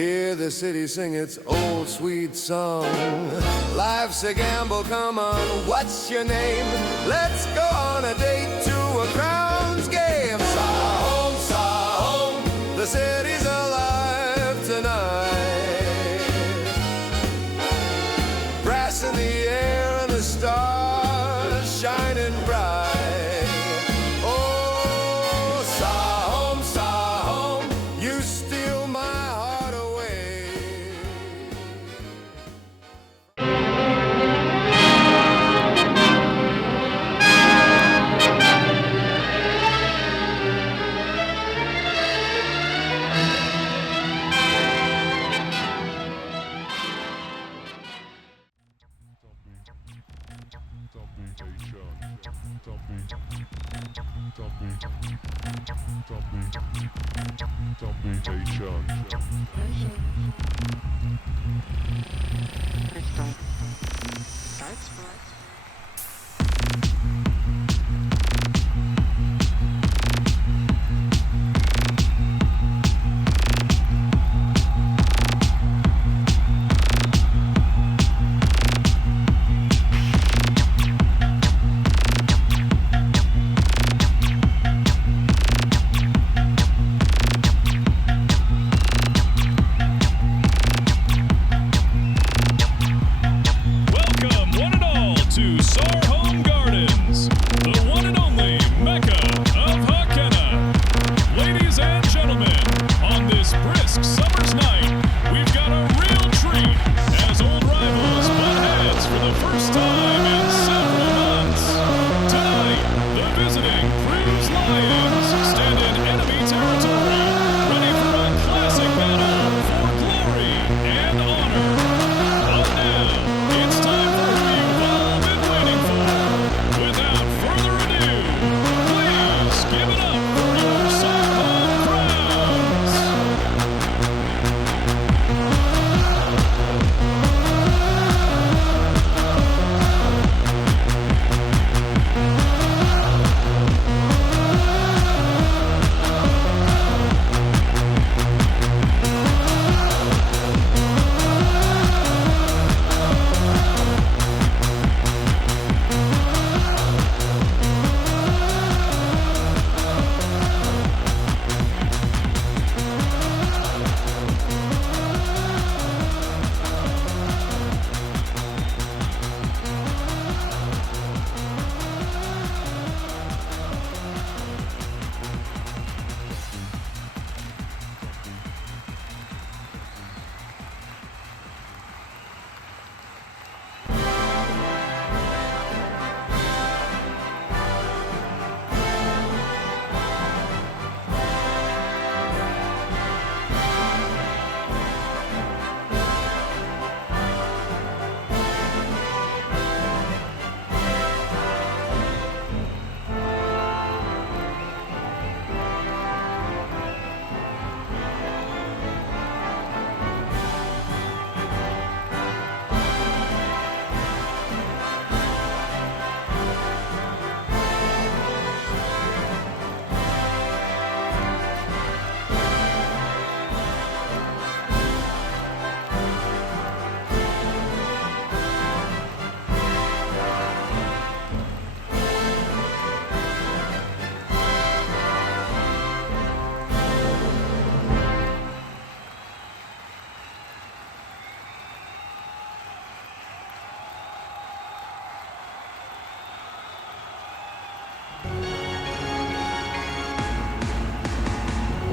Hear the city sing its old sweet song. Life's a gamble, come on, what's your name? Let's go on a date to a Crowns game. Sarholm, Sarholm, the city's alive tonight. Brass in the air and the stars shining bright.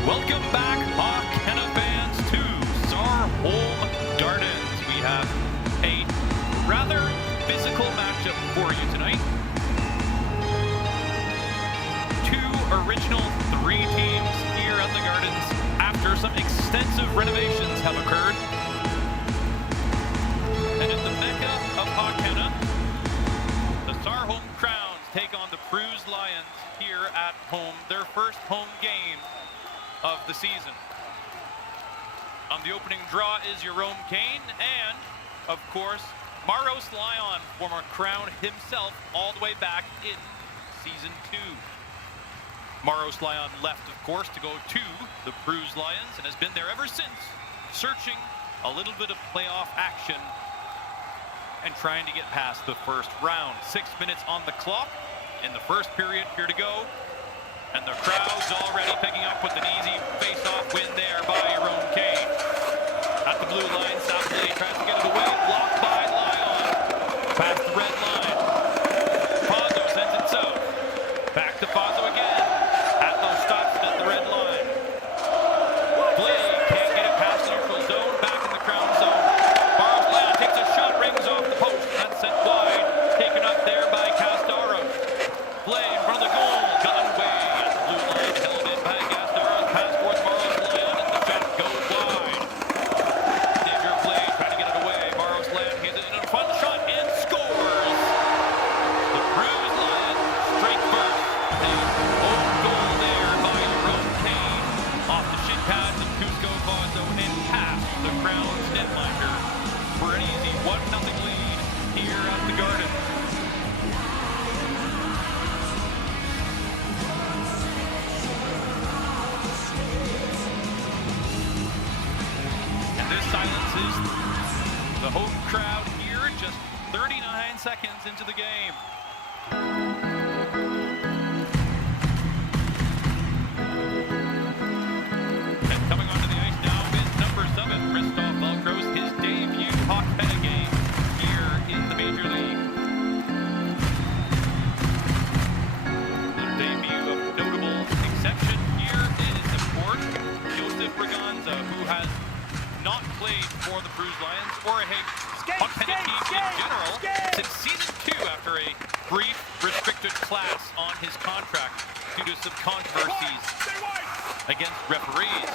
Welcome back, Hoquenna fans, to Sarholm Gardens. We have a rather physical matchup for you tonight. Two original three teams here at the Gardens after some extensive renovations have occurred. And in the mecca of Hoquenna, the Sarholm Crowns take on the PREUZE Lions here at home, their first home game of the season. On the opening draw is Jerome Kane and, of course, Maros Lyon, former Crown himself, all the way back in Season 2. Maros Lyon left, of course, to go to the PREUZE Lions and has been there ever since. searching a little bit of playoff action and trying to get past the first round. 6 minutes on the clock in the first period here to go. And the crowd's already picking up with an easy face-off win there by Jerome Kane. At the blue line, South Lane tries to get it away, blocked by Lyon. Past the red line. Fazo sends it south. Back to Fazo again. Atlo stops at the red line. Blade can't get it past the neutral zone, back in the crown zone. Barros Lyon takes a shot, rings off the post. That's sent wide, taken up there by Castaros. Blade in front of the goal, got away. The home crowd here just 39 seconds into the game. And coming onto the ice now is number 7, Christoph Velcros, his debut Hoquenna game here in the Major League. The debut of notable exception here is, of course, Joseph Braganza, who has not played for the PREUZE Lions or a Hoquenna team in general since season 2 after a brief restricted class on his contract due to some controversies against referees.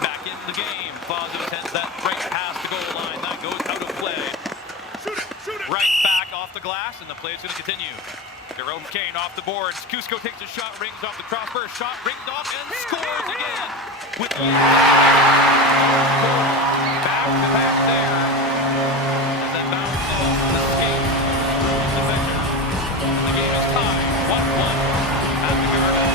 Back in the game, Fazo sends that right past the goal line. That goes out of play. Right back off the glass, and the play is going to continue. Jerome Kane off the boards. Cusco takes a shot, rings off the crossbar. Shot rings off and scores again. With the back there. And then bounce off the skate. The game is tied. 1-1 at the Garden.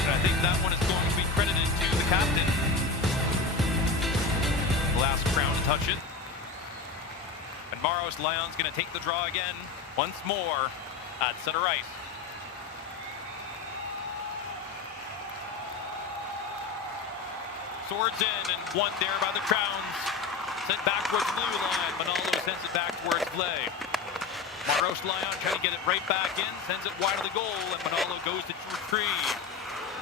And I think that one is going to be credited to the captain. Last crown to touch it. And Maros Lyon's going to take the draw again, once more, at center ice. Swords in, and one there by the Crowns. Sent back towards the blue line. Manalo sends it back towards Blay. Maros Lyon trying to get it right back in, sends it wide of the goal, and Manalo goes to retrieve.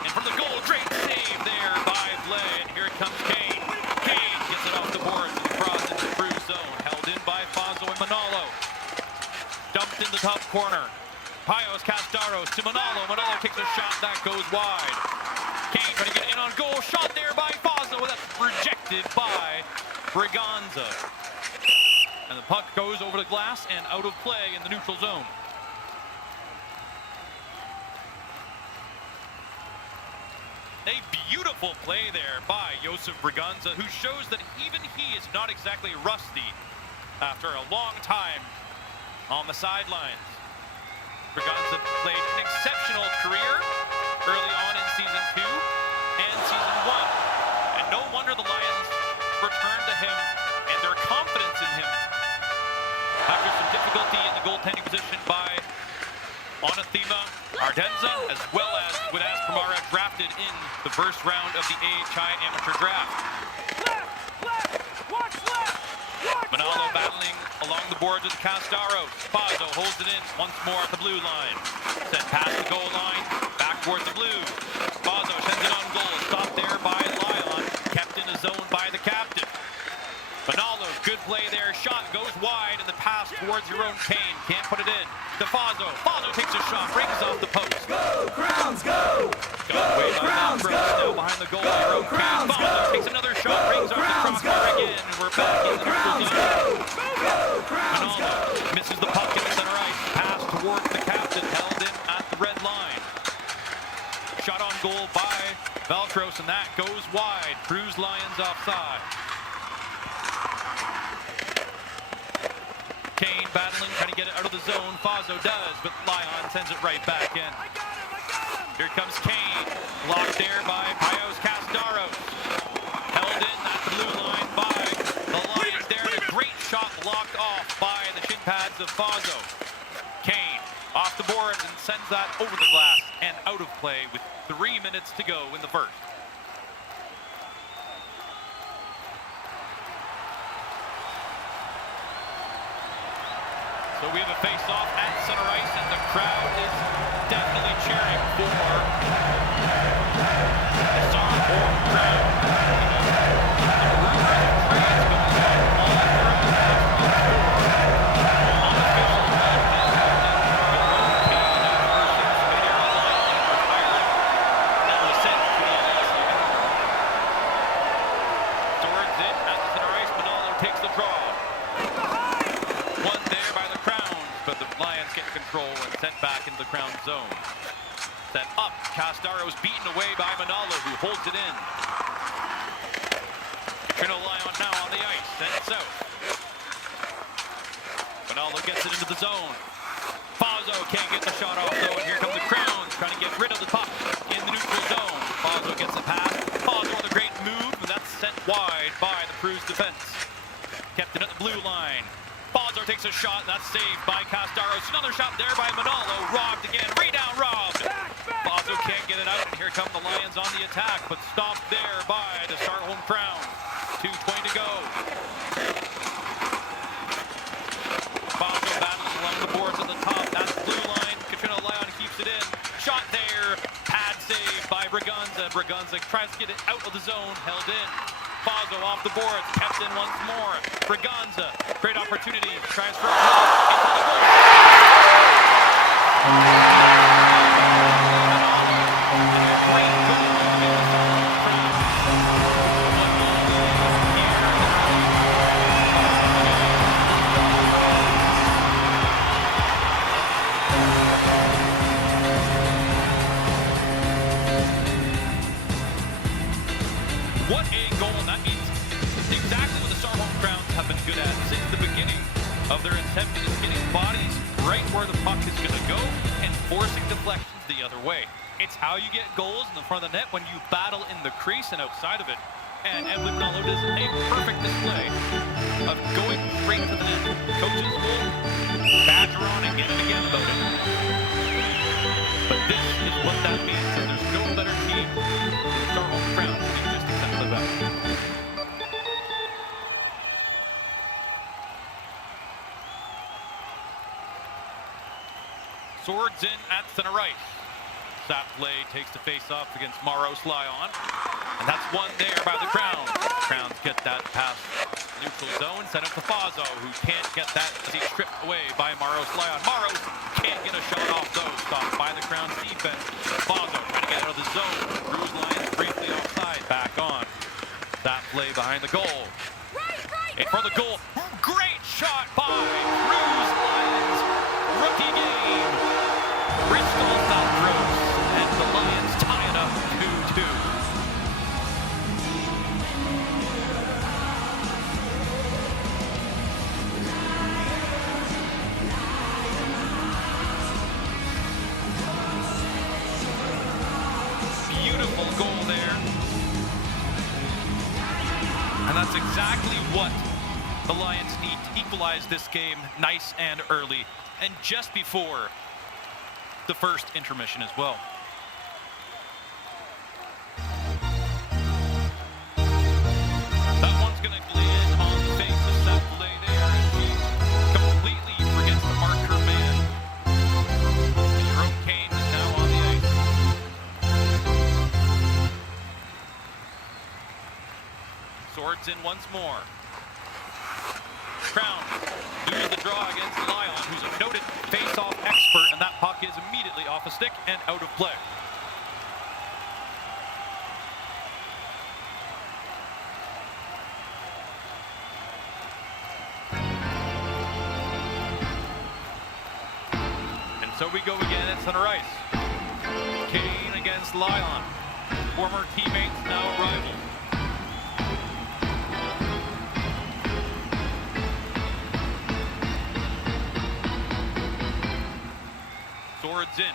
And from the goal, great save there by Blay, and here it comes Kane. Kane gets it off the boards and across into the PREUZE zone. Held in by Fazo and Manalo. Dumped in the top corner. Pios Castaros to Manalo. Manalo takes a shot that goes wide. Kane trying to get in on goal. Shot there by Fazo. That's rejected by Braganza. And the puck goes over the glass and out of play in the neutral zone. A beautiful play there by Joseph Braganza, who shows that even he is not exactly rusty after a long time on the sidelines. Braganza played an exceptional career early on in season 2 and season 1. And no wonder the Lions returned to him and their confidence in him after some difficulty in the goaltending position by Onathema Ardenza, as well as Winas Kamara, drafted in the first round of the AHI amateur draft. Manalo battling along the boards with Castaros. Fazo holds it in once more at the blue line. Sent past the goal line, back towards the blue. Fazo sends it on goal, stopped there by Lyon, kept in the zone by the captain. Manalo, good play there, shot goes wide, and the pass towards Jerome Kane, can't put it in. To Fazo, Fazo takes a shot, rings off the post. Go, Crowns, go! Got away by Crowns, Velcro, still behind the goal. Jerome Kane, Fazo takes another shot, rings off the crossbar again, and we're back in the neutral zone. Manalo misses the puck in the center ice, pass towards the captain, held in at the red line. Shot on goal by Velcros, and that goes wide. PREUZE Lions offside. Kane battling, trying to get it out of the zone. Fazo does, but Lion sends it right back in. Here comes Kane, blocked there by Paios Castaros. Held in at the blue line by the Lions there, and a great shot blocked off by the shin pads of Fazo. Kane off the board and sends that over the glass and out of play with 3 minutes to go in the first. So we have a face-off at center ice, and the crowd is definitely cheering for the Sarholm Crowns. Takes the draw. One there by the Crowns, but the Lions get control and sent back into the Crown zone. Set up, Castaros beaten away by Manalo, who holds it in. Trino Lion now on the ice, sent south. Manalo gets it into the zone. Fazo can't get the shot off though, and here come the Crowns trying to get rid of the puck in the neutral zone. Fazo gets the pass. Fazo with a great move, and that's sent wide by the PREUZE defense. Kept it at the blue line. Fazo takes a shot, that's saved by Castaros. Another shot there by Manalo, robbed again, rebound robbed. Fazo can't get it out, and here come the Lions on the attack, but stopped there by the Sarholm Crowns. 2:20 to go. Fazo battling along the boards at the top, that's the blue line. Katrina Lion keeps it in. Shot there, pad save by Braganza. Braganza tries to get it out of the zone, held in. Fazo off the boards, kept in once more. Braganza, great opportunity, tries for a goal into the goal. Great goal. What a goal, and that means exactly what the Sarholm Crowns have been good at since the beginning of their inception, is getting bodies right where the puck is going to go and forcing deflections the other way. It's how you get goals in the front of the net when you battle in the crease and outside of it. And Evelyn Manalo does a perfect display of going straight to the net. Coaches will badger on and get it again about it. But this is what that means, and there's no better team than the Sarholm Crowns doing just exactly that. Swords in at center ice. Sapley takes the face-off against Maros Lion. And that's one there by the Crowns. Crowns get that past neutral zone, set up to Fazo, who can't get that as he's stripped away by Maros Lion. Maros can't get a shot off though, stopped by the Crowns defense. Fazo trying to get out of the zone. PREUZE Lions briefly offside, back on. Sapley behind the goal. In front of the goal, great shot by PREUZE Lions. Rookie game. Bristol South Rose, and the Lions tie it up 2-2. Beautiful goal there. And that's exactly what the Lions need to equalize this game nice and early, and just before the first intermission as well. That one's going to land on the face of Sapley there as she completely forgets to mark her man. Jerome Kane is now on the ice. Swords in once more. Crowns lose the draw against Lion, who's a noted face-off expert, and that puck is immediately off a stick and out of play. And so we go again at center ice. Kane against Lion. Former teammates, now rivals. in.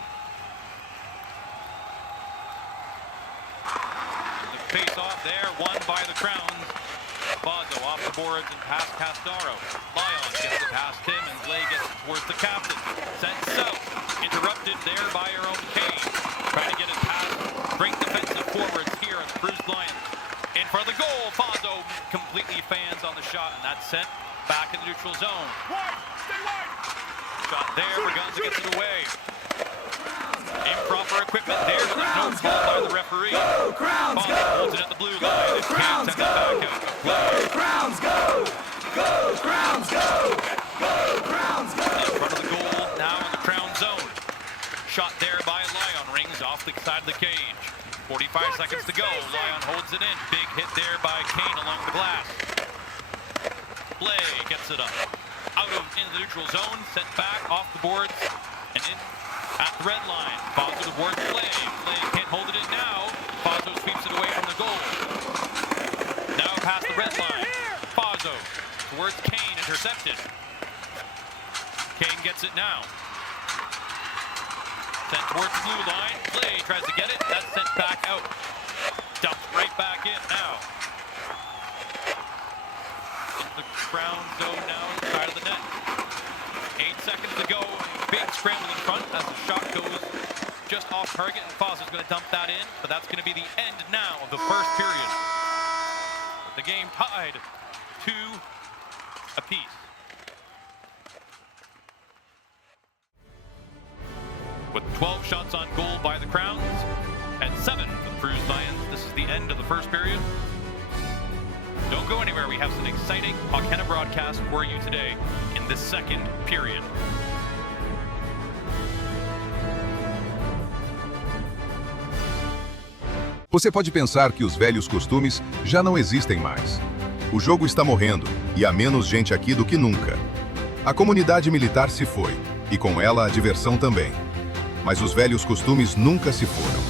The face-off there, won by the Crowns. Fazo off the boards and past Castaro. Lion gets it past him and Glay gets it towards the captain. Sent south. Interrupted there by your own Kane. Trying to get it past great defensive forwards here on the PREUZE Lions. In front of the goal, Fazo completely fans on the shot, and that's sent back in the neutral zone. Wide! Stay wide! Shot there, Berganza gets it away. Improper equipment there, but there's no fault by the referee. Fazo holds it at the blue line and can't send it back out. Go Crowns, go! Go Crowns, go! Go Crowns, go! In front of the goal, now in the Crown zone. Shot there by Lion, rings off the side of the cage. 45 seconds to go, Lion holds it in. Big hit there by Kane along the glass. Blay gets it up. Out of into the neutral zone, sent back off the boards and in at the red line. Fazo towards Blay. Blay can't hold it in now. Fazo sweeps it away from the goal. Now past the red line. Fazo towards Kane, intercepted. Kane gets it now. Sent towards the blue line. Blay tries to get it. That's sent back out. Dumped right back in now. The Crown zone now inside of the net. 8 seconds to go. Big scramble in front as the shot goes just off target, and Fazo's going to dump that in, but that's going to be the end now of the first period. The game tied 2 apiece. With 12 shots on goal by the Crowns and 7 for the PREUZE Lions, this is the end of the first period. Don't go anywhere. We have some exciting Hoquenna broadcast for you today in this second period. Você pode pensar que os velhos costumes já não existem mais. O jogo está morrendo e há menos gente aqui do que nunca. A comunidade militar se foi, e com ela a diversão também. Mas os velhos costumes nunca se foram.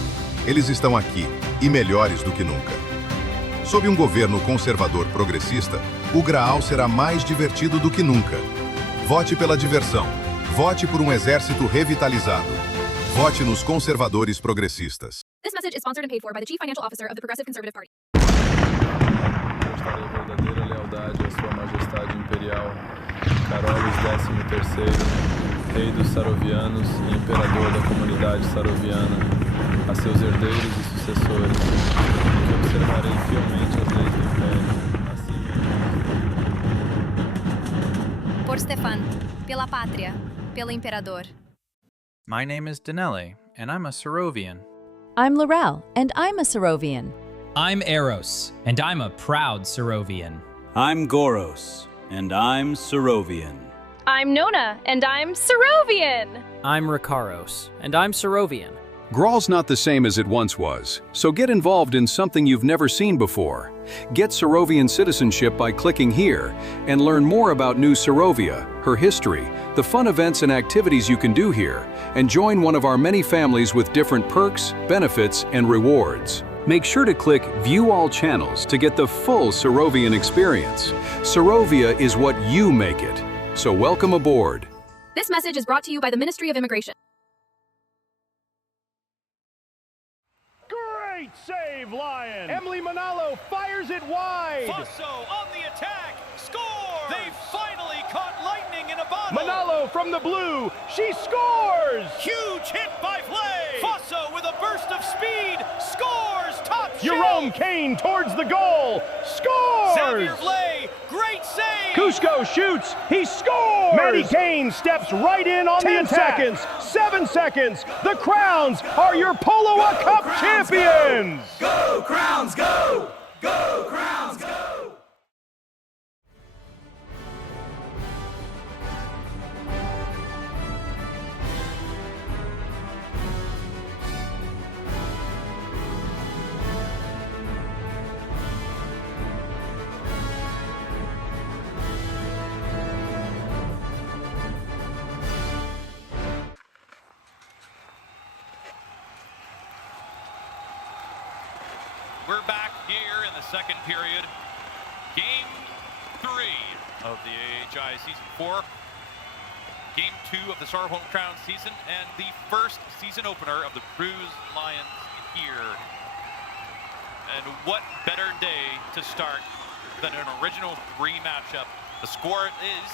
Eles estão aqui, e melhores do que nunca. Sob um governo conservador progressista, o Graal será mais divertido do que nunca. Vote pela diversão. Vote por um exército revitalizado. Vote nos conservadores progressistas. This message is sponsored and paid for by the Chief Financial Officer of the Progressive Conservative Party. Prestarei verdadeira lealdade à Sua Majestade Imperial, Carolis XIII, Rei dos Sarovianos e Imperador da comunidade saroviana, a seus herdeiros e sucessores, que observarei fielmente as leis do Império. Assim Por Stefan, pela pátria, pelo Imperador. My name is Danelle, and I'm a Sarovian. I'm Laurel, and I'm a Sarovian. I'm Eros, and I'm a proud Sarovian. I'm Goros, and I'm Sarovian. I'm Nona, and I'm Sarovian. I'm Rikaros, and I'm Sarovian. Graal's not the same as it once was, so get involved in something you've never seen before. Get Sarovian citizenship by clicking here and learn more about New Sarovia, her history, the fun events and activities you can do here, and join one of our many families with different perks, benefits, and rewards. Make sure to click View All Channels to get the full Sarovian experience. Sarovia is what you make it. So welcome aboard. This message is brought to you by the Ministry of Immigration. Great save, Lion! Emily Manalo fires it wide! Fazo on the attack! Score! They finally caught lightning in a bottle! Manalo from the blue! She scores! Huge hit by Blay! Fazo with a burst of speed! Scores! Top Jerome Kane towards the goal! Scores! Xavier Blay! Great save! Cusco shoots! He scores! Maddie Kane steps right in on the attack! 10 seconds! 7 seconds! The Crowns are your Polowa Cup champions! Go Crowns, go! Go Crowns, go! We're back here in the second period. Game 3 of the AHI Season 4. Game 2 of the Sarholm Crowns season and the first season opener of the PREUZE Lions here. And what better day to start than an original 3 matchup. The score is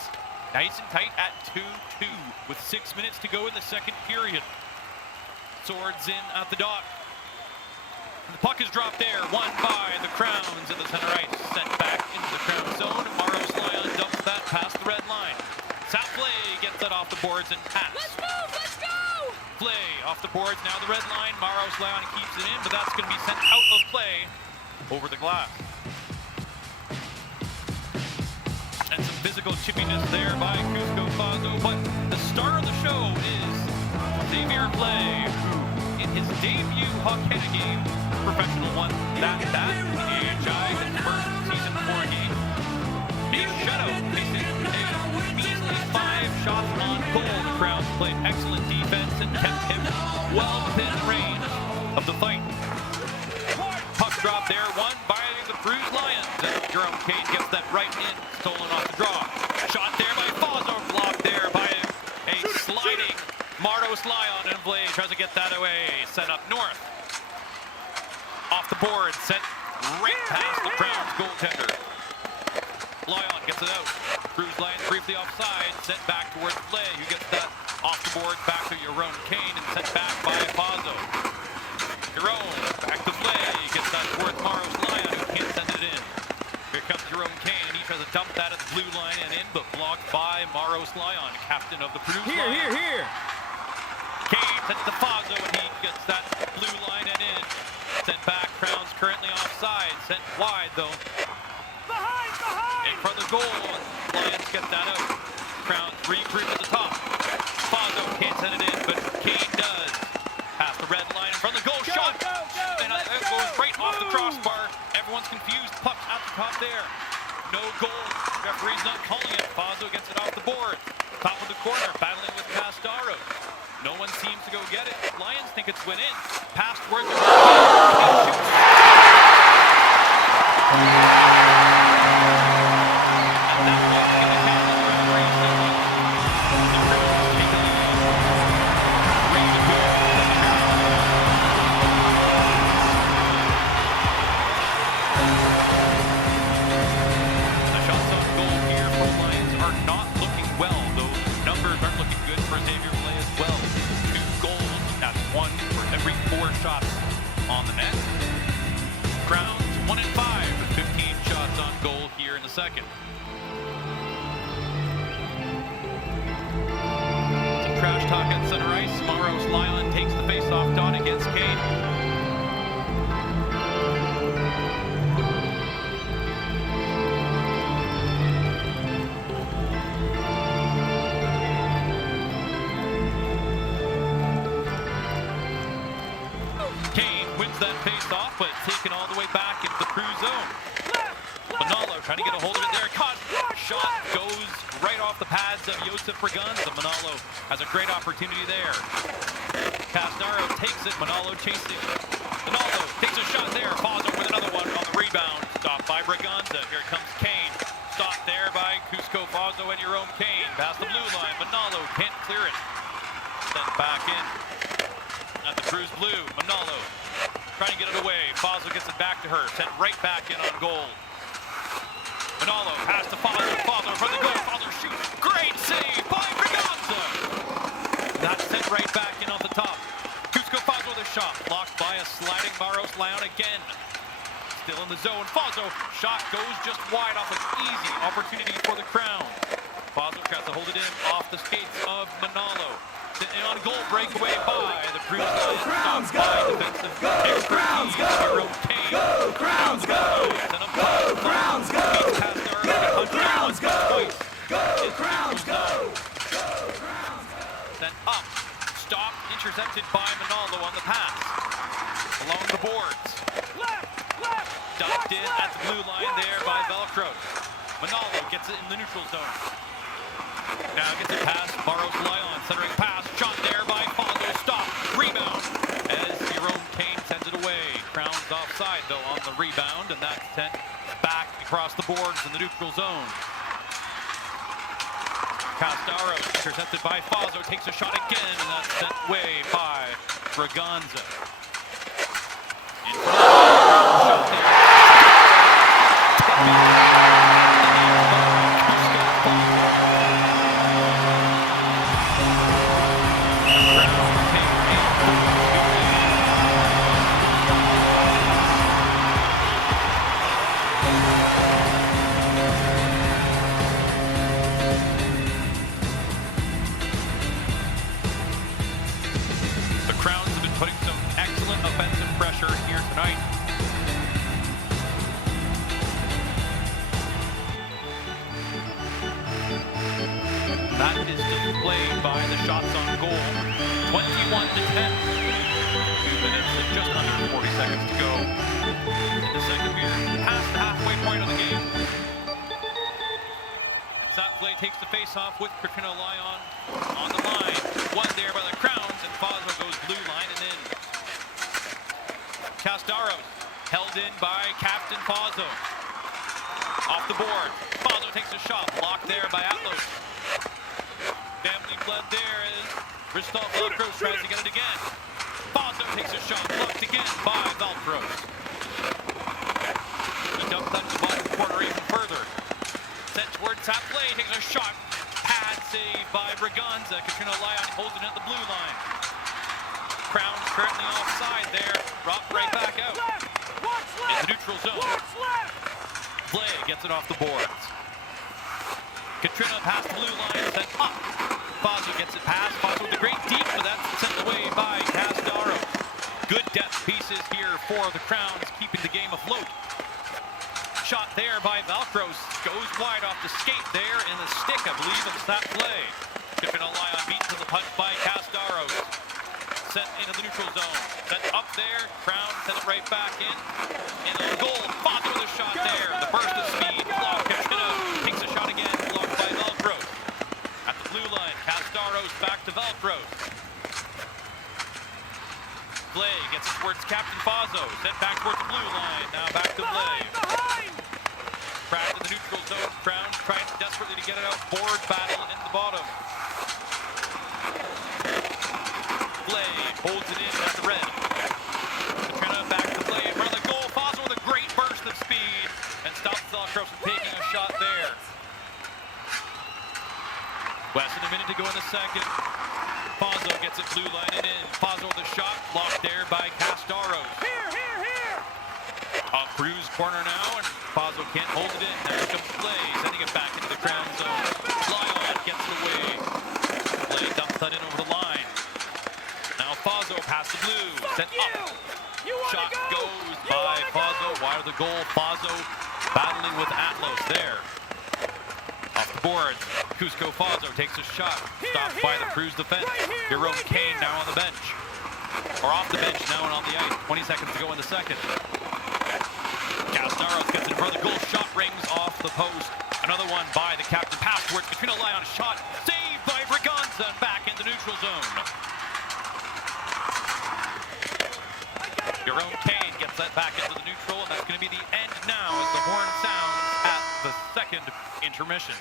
nice and tight at 2-2 with 6 minutes to go in the second period. Swords in at the dot. And the puck is dropped there, won by the Crowns in the center ice. Sent back into the Crown zone. Maros Lion dumps that past the red line. Flay gets that off the boards and pass. Let's move, let's go! Flay off the boards, now the red line. Maros Lion keeps it in, but that's going to be sent out of play over the glass. And some physical chippiness there by Cusco Fazo, but the star of the show is Xavier Flay, who in his debut Hoquenna game, professional one, that in the AHI, his first season 4 game, a shutout, facing a measly 5 shots on goal. The Crowns played excellent defense and kept him well within range of the fight. Puck drop there, won by the PREUZE Lions. And Jerome Cade gets that right in, stolen off the draw. Shot there by Fazo, blocked there by a sliding Maros Lion, and Blaze tries to get that away. Sent up north. Off the board, sent right past the Crowns goaltender. Lion gets it out. PREUZE Lions briefly offside, sent back towards Flay, who gets that off the board back to Jerome Kane and sent back by Fazo. Jerome back to Flay, gets that towards Maros Lion, who can't send it in. Here comes Jerome Kane, and he tries to dump that at the blue line and in, but blocked by Maros Lion, captain of the PREUZE Lions. Here. Kane sends to Fazo, and he gets that blue line and in. Sent back, Crowns currently offside, sent wide though. In front of the goal, Lions get that out. Crowns regroup at the top. Fazo can't send it in, but Kane does. Past the red line in front of the goal, shot! And it goes right off the crossbar. Everyone's confused, puck at the top there. No goal, referee's not calling it. Fazo gets it off the board. Top of the corner, battling with Castaro. No one seems to go get it. Lions think it's went in. Pass towards the shots on the net. Crowns 1-5 with 15 shots on goal here in the second. Some trash talk at center ice. Maros Lion takes the face-off dot against Kane. That face off, but taken all the way back into the PREUZE zone. Manalo trying to get a hold of it there. Caught. Shot goes right off the pads of Joseph Braganza. Manalo has a great opportunity there. Casnaro takes it. Manalo chasing. Manalo takes a shot there. Fazo with another one on the rebound. Stopped by Braganza. Here comes Kane. Stopped there by Cusco Fazo and Jerome Kane. Past the blue line. Manalo can't clear it. Sent back in at the PREUZE blue. Manalo trying to get it away. Fazo gets it back to her. Sent right back in on goal. Manalo pass to Fazo. Fazo from the goal. Fazo shoots. Great save by Braganza. That's sent right back in off the top. Cusco Fazo with a shot. Blocked by a sliding Maros Lion again. Still in the zone. Fazo shot goes just wide off an easy opportunity for the Crowns. Fazo tries to hold it in off the skates of Manalo. And on goal breakaway by the PREUZE Lions. Crowns go! Defensive Crowns go! Go Crowns go! Go Crowns go! Go Crowns go! Go Crowns go! Then up, stopped, intercepted by Manalo on the pass. Along the boards. Ducked in at the blue line there by Velcro. Manalo gets it in the neutral zone. Now gets it past Maros Lion, centering pass, shot there by Fazo, stop, rebound, as Jerome Kane sends it away. Crowns offside though on the rebound, and that's sent back across the boards in the neutral zone. Castaros intercepted by Fazo, takes a shot again, and that's sent away by Braganza. In front shot there. The Crowns have been putting some excellent offensive pressure here tonight. That is displayed by the shots on goal. 21-10. 2 minutes and just under 40 seconds to go in the second period. Past the halfway point of the game. And Sapley takes the face-off with Katrina Lyon on the line. One there by the Crowns, and Fazo goes blue line and in. Castaros held in by Captain Fazo. Off the board. Fazo takes a shot. Blocked there by Atlos. Family blood there as Ristov Valkros tries to get it again. Fazo takes a shot. Blocked again by Valkros. The dump that to the bottom corner even further. Sent towards Sapley. Takes a shot. Pad save by Braganza. Katrina Lyon holds it at the blue line. Crowns currently offside there. Dropped right back out. In the neutral zone. Flay gets it off the boards. Katrina past the blue line, sent up. Fazo gets it past. Fazo with a great deep, but that's sent away by Castaros. Good depth pieces here for the Crowns, keeping the game afloat. Shot there by Valkros. Goes wide off the skate there in the stick, I believe, of that play. Katrina Lyon beat to the punch by Castaros. Sent into the neutral zone. Sent up there. Crowns sent it right back in. And the goal. Fazo with a shot there. The burst of speed. Blocked. Katrina takes a shot again. Blocked by Valkros. At the blue line. Castaros back to Valkros. Blay gets it towards Captain Fazo. Sent back towards the blue line. Now back to Blay. Trapped in the neutral zone. Crowns trying desperately to get it out. Board battle in the bottom. Blay holds it in at the red. Katrina back to Blay in front of the goal. Fazo with a great burst of speed and stops Valkros from taking a shot there. Less than a minute to go in the second. Fazo gets it blue line and in. Fazo with a shot blocked there by Castaros. Off PREUZE corner now, and Fazo can't hold it in. Now comes Blay, sending it back into the Crown zone. Lyon gets it away. Blay dumps that in over the line. Now Fazo past the blue, sent up. Shot goes by Fazo, wide of the goal. Fazo battling with Atlos there. Off the board, Cusco Fazo takes a shot, stopped by the PREUZE defense. Jerome Kane now on the bench. Or off the bench now and on the ice. 20 seconds to go in the second. Castaros gets in front of the goal, shot rings off the post. Another one by the captain, pass towards Katrina Lyon, shot saved by Braganza and back in the neutral zone. Jerome Kane gets that back into the neutral, and that's going to be the end now as the horn sounds at the second intermission.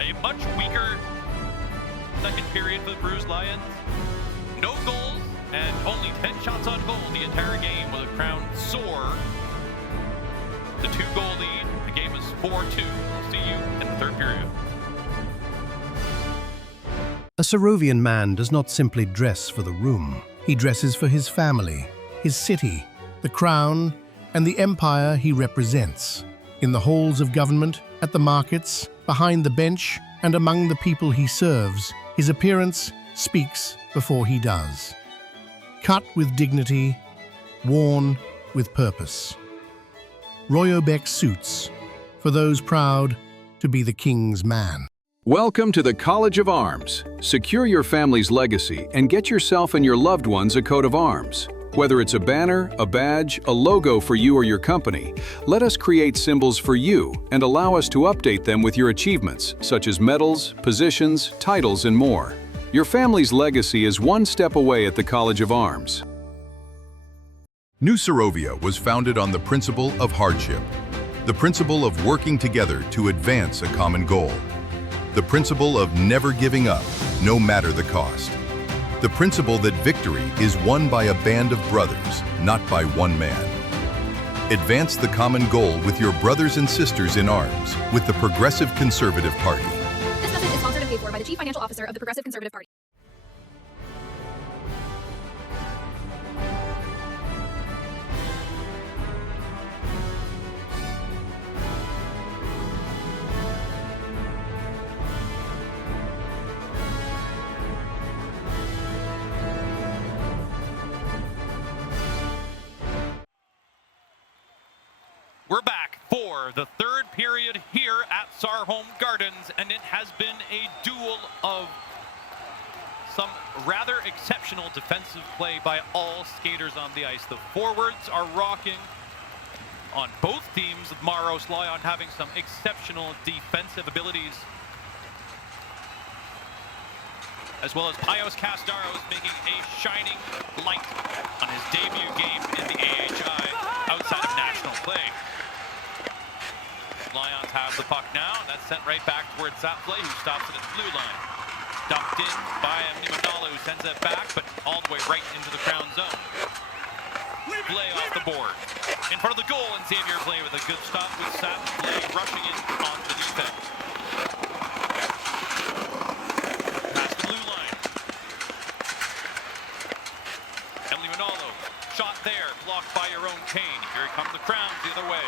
A much weaker second period for the PREUZE Lions. No goals and only 10 shots on goal the entire game, with a Crown sore. The 2-goal lead. The game is 4-2. We'll see you in the third period. A Sarovian man does not simply dress for the room. He dresses for his family, his city, the crown, and the empire he represents. In the halls of government, at the markets, behind the bench, and among the people he serves, his appearance speaks before he does. Cut with dignity, worn with purpose. Royobek suits, for those proud to be the king's man. Welcome to the College of Arms. Secure your family's legacy and get yourself and your loved ones a coat of arms. Whether it's a banner, a badge, a logo for you or your company, let us create symbols for you and allow us to update them with your achievements, such as medals, positions, titles, and more. Your family's legacy is one step away at the College of Arms. New Sarovia was founded on the principle of hardship. The principle of working together to advance a common goal. The principle of never giving up, no matter the cost. The principle that victory is won by a band of brothers, not by one man. Advance the common goal with your brothers and sisters in arms with the Progressive Conservative Party. This message is sponsored and paid for by the Chief Financial Officer of the Progressive Conservative Party. We're back for the third period here at Sarholm Gardens, and it has been a duel of some rather exceptional defensive play by all skaters on the ice. The forwards are rocking on both teams, with Maros Lyon having some exceptional defensive abilities, as well as Pios Castaros making a shining light on his debut game in the AHI outside of national play. Lions have the puck now, and that's sent right back towards Zappley, who stops it at the blue line. Dumped in by Limonalo, who sends it back, but all the way right into the Crown zone. Play off the board. In front of the goal, and Xavier Play with a good stop with Zappley rushing in on the defense. Past the blue line. And Limonalo, shot there, blocked by your own Kane. Here comes the Crowns the other way.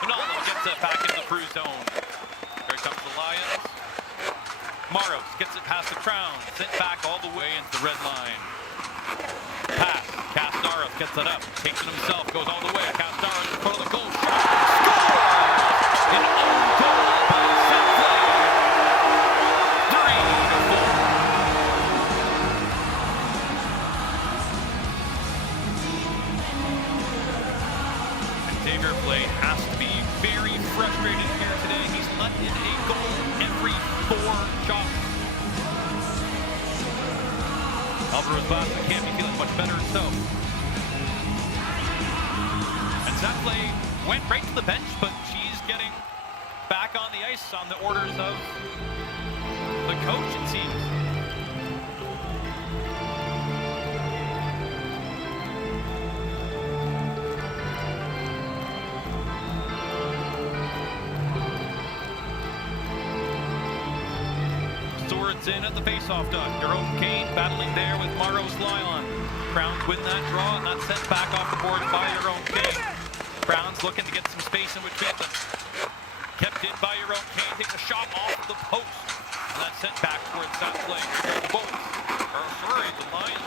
Ronaldo gets it back into the PREUZE zone. Here comes the Lions. Maros gets it past the Crowns, sent back all the way into the red line. Pass. Castaros gets it up, takes it himself, goes all the way. Castaros in front of the goal. Scores! An own goal by Zappley. 3-4. And Xavier Play has to be very frustrated here today. He's let in a goal every 4 shots. Alvaro Bassa can't be feeling much better himself. And Zappley went right to the bench, but she's getting back on the ice on the orders of the coach, it seems. Swords in at the face-off dot. Jerome Kane battling there with Maros Lyon. Crowns win that draw, and that's sent back off the board by Jerome Kane. Crowns looking to get some space in between them. Kept in by Jerome Kane, takes a shot off the post. And that's sent back towards that play. The Lions.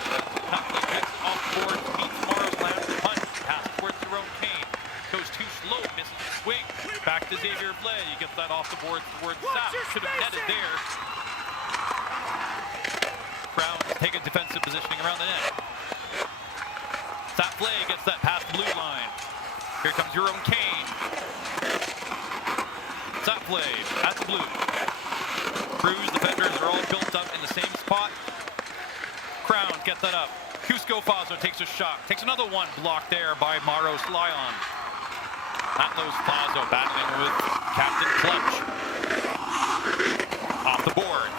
Zappley picks it off the board, beats Maros Lyon to punch. Pass towards Jerome Kane. Goes too slow, misses the swing. Back to Xavier Blais. He gets that off the board towards Zap. Should have netted there. Crowns take a defensive positioning around the net. Zappley gets that past the blue line. Here comes Jerome Kane. Zappley at the blue. PREUZE defenders are all built up in the same spot. Crowns get that up. Cusco Fazo takes a shot. Takes another one, blocked there by Maros Lyon. Atlos Fazo battling with Captain Clutch. Off the boards.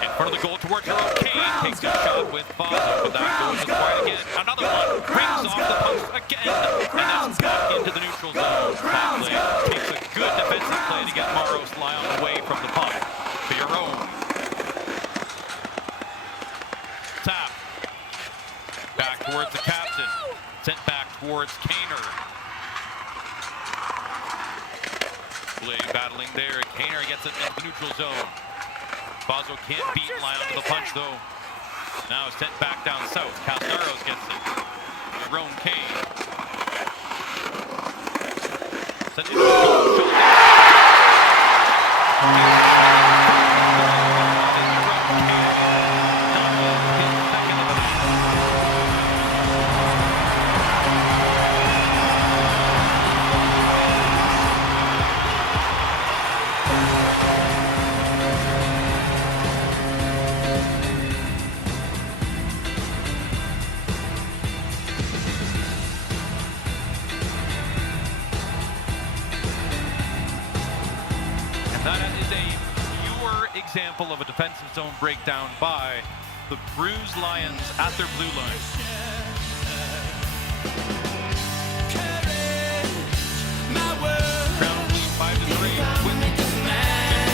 In front of the goal towards Jerome Kane. Takes a shot with Fazo, but that goes just wide again. Another one. Rings off the post again. And that's back into the neutral zone. Zappley takes a good defensive play to get Maros Lyon away from the puck. To your own. Tap. Back towards the captain. Sent back towards Kaner. Blay battling there. Kaner gets it into the neutral zone. Fazo can't beat Lyon to the punch, though. Now it's sent back down south. Castaros gets it. Jerome Kane. Sent it to the goal. example of a defensive zone breakdown by the PREUZE Lions at their blue line. Crowns lead 5-3 with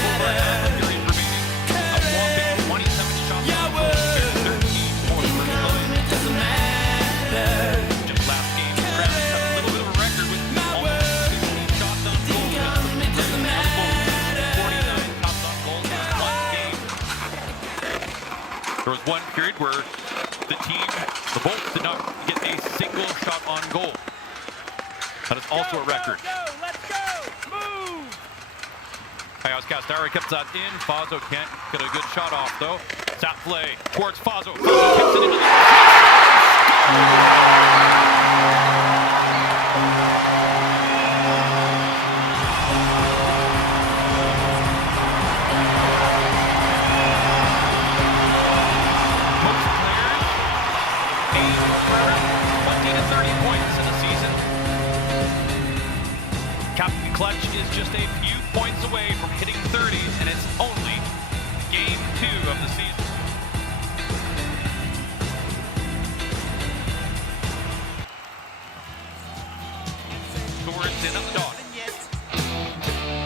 over half a period remaining. A whopping 27 shots on goal compared to 13 for the PREUZE Lions. Just last game, the Crowns have a little bit of a record with almost 16 shots on goal. Just 49 shots on goal in one game. There was one period where the Bolts did not get a single shot on goal. That is also a record. Let's go! Move! Castaro kept that in. Fazo can't get a good shot off though. Tap play towards Fazo. Fazo kicks it into the most players aim for 20 to 30 points in the season. Captain Clutch is just a few points away from hitting 30, and it's only game 2 of the season. Swords in at the dot.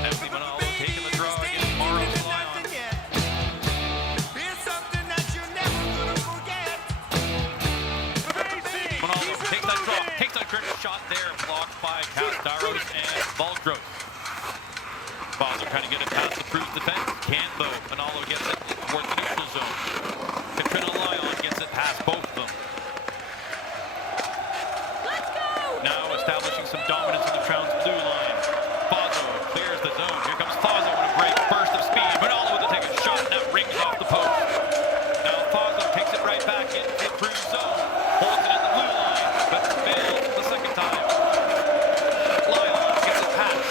Emily Manalo taking the draw against Maros Lion. Manalo takes that draw, takes that critical shot there, blocked by Castaros and Valgros. Fazo trying to get it past the PREUZE defense. Can't though. Manalo gets it towards the neutral zone. Katrina Lion gets it past both of them. Let's go! Now establishing some dominance in the Crowns blue line. Fazo clears the zone. Here comes Fazo with a great burst of speed. Manalo with a taken shot, and that rings off the post. Now Fazo takes it right back into the PREUZE zone. Holds it in the blue line, but fails the second time. Lion gets it past.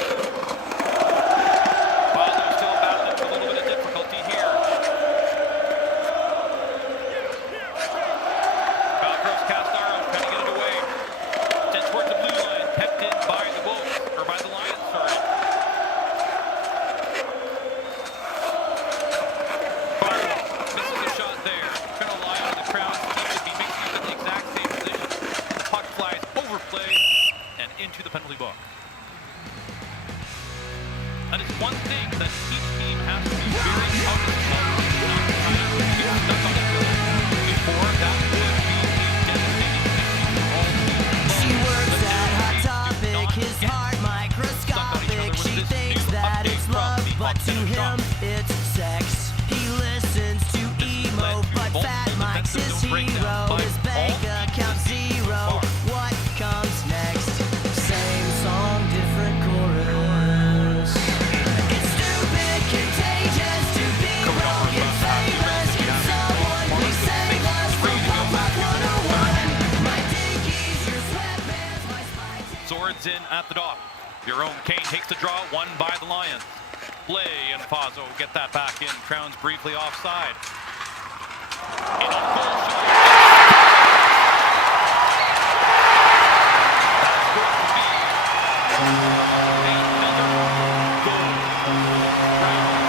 Fazo still battling with a little bit of difficulty here. Valgros Castaros trying to get it away. Sent towards the blue line, kept in by the Wolves, or by the Lions, sorry. Fazo misses a shot there. Trying to lie on the Crowns. Seems to be mixing up in the exact same position. The puck flies overplay and into the penalty box. That is one thing that each team has to be very cognizant of, not trying to get stuck on it before that would be a devastating issue for all teams. She works at Hot Topic, his heart microscopic. She thinks that it's love, but to him it's sex. He listens to emo, but Fat Mike's his hero. His bank account zero. What comes next? Same song, different chorus. It's stupid, contagious to be broken, famous. Can someone please save us from Pop Rock 101? My dinkies, your sweatbands, my spikes. Swords in at the dock. Jerome Kane takes the draw, won by the Lions. Blay and Fazo get that back in. Crowns briefly offside. In on goal shot. That's going to be another goal. Crowns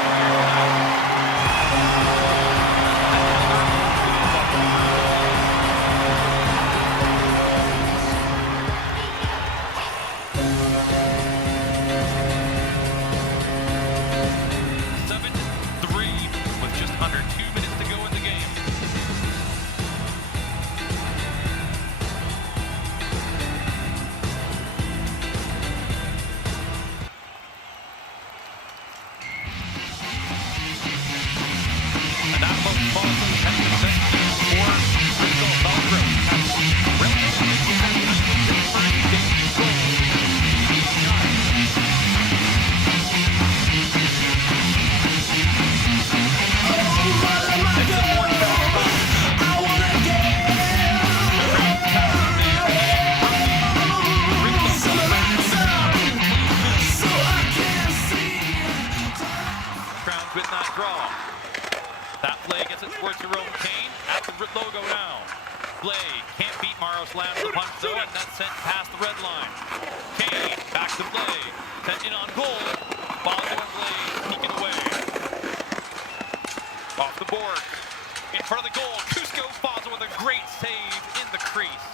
with just under 2 minutes to go in the game. And that puck falls on the penalty set for Crystal Valgros. With that draw. That play gets it towards Jerome Kane at the logo now. Blay can't beat Maros, lands the punch though, and that's sent past the red line. Kane back to Blay, sent in on goal. Fazo and Blay sneaking away. board. In front of the goal, Cusco Faza with a great save in the crease.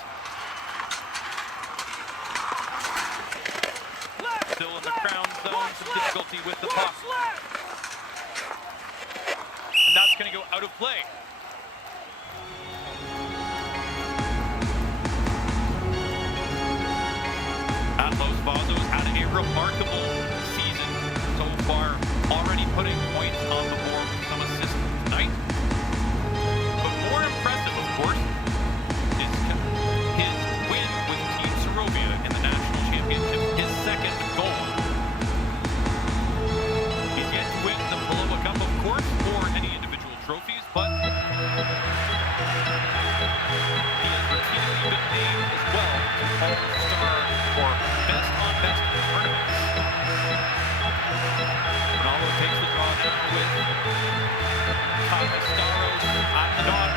Still in the Crown zone, some difficulty with the puck. And that's going to go out of play. Atlos Vazos had a remarkable season so far, already putting points on the board with some assists tonight. But more impressive, of course, is his win with Team Sarovia in the National Championship, his second goal. He's yet to win the Poloa Cup, of course, or any individual trophies, but he has repeatedly been named as well to All-Star or Best on Best tournaments. Ronaldo takes the draw now with Staros at the dot.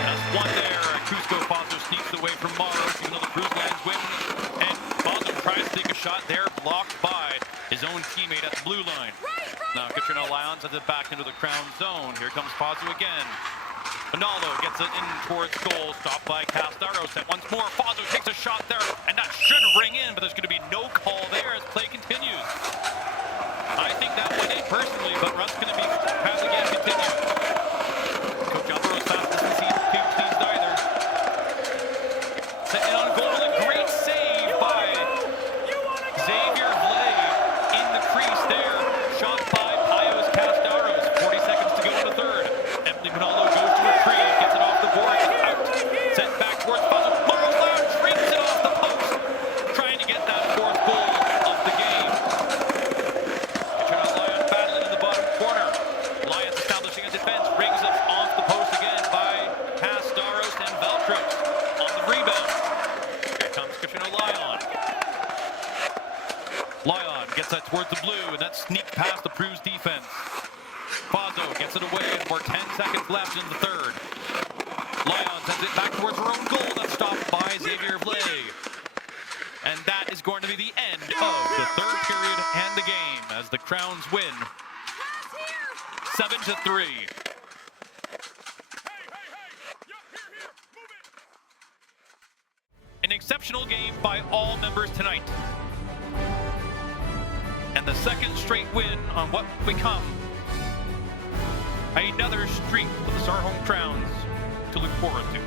Just one there. Cusco Fazo sneaks away from Maros, even though the Preuze Lions win. And Fazo tries to take a shot there, blocked by his own teammate at the blue line. Now Katrina Lions has it back into the Crown zone. Here comes Fazo again. Ronaldo gets it in towards goal, stopped by Castaros. And once more, Fazo takes a shot there, and that should ring in, but there's going to be no call there as play continues. I think that went in personally, but Russ going to be have the game continue. Coach Alvaro's fast doesn't seem too pleased either. Setting on goal, a great save by Xavier Vlay in the crease there. Shot by Pios Castaros. 40 seconds to go in the third. Emily Ronaldo goes to retrieve, gets it off the board, it's out. Sent back towards Fazo. Maros Loud drinks it off the post, trying to get that fourth goal of the game. Lions battling in the bottom corner. Lions establishing a defense, rings it off the post again by Castaros and Veltros on the rebound. Here comes Katrina Lion. Lion gets that towards the blue, and that sneaks past the PREUZE defense. Fazo gets it away, and we're 10 seconds left in the third. Lion sends it back towards her own goal, that's stopped by Xavier Vlay. And that is going to be the end of the third period and the game as the Crowns win 7-3. An exceptional game by all members tonight. And the second straight win on what become another streak for the Sarholm Crowns to look forward to.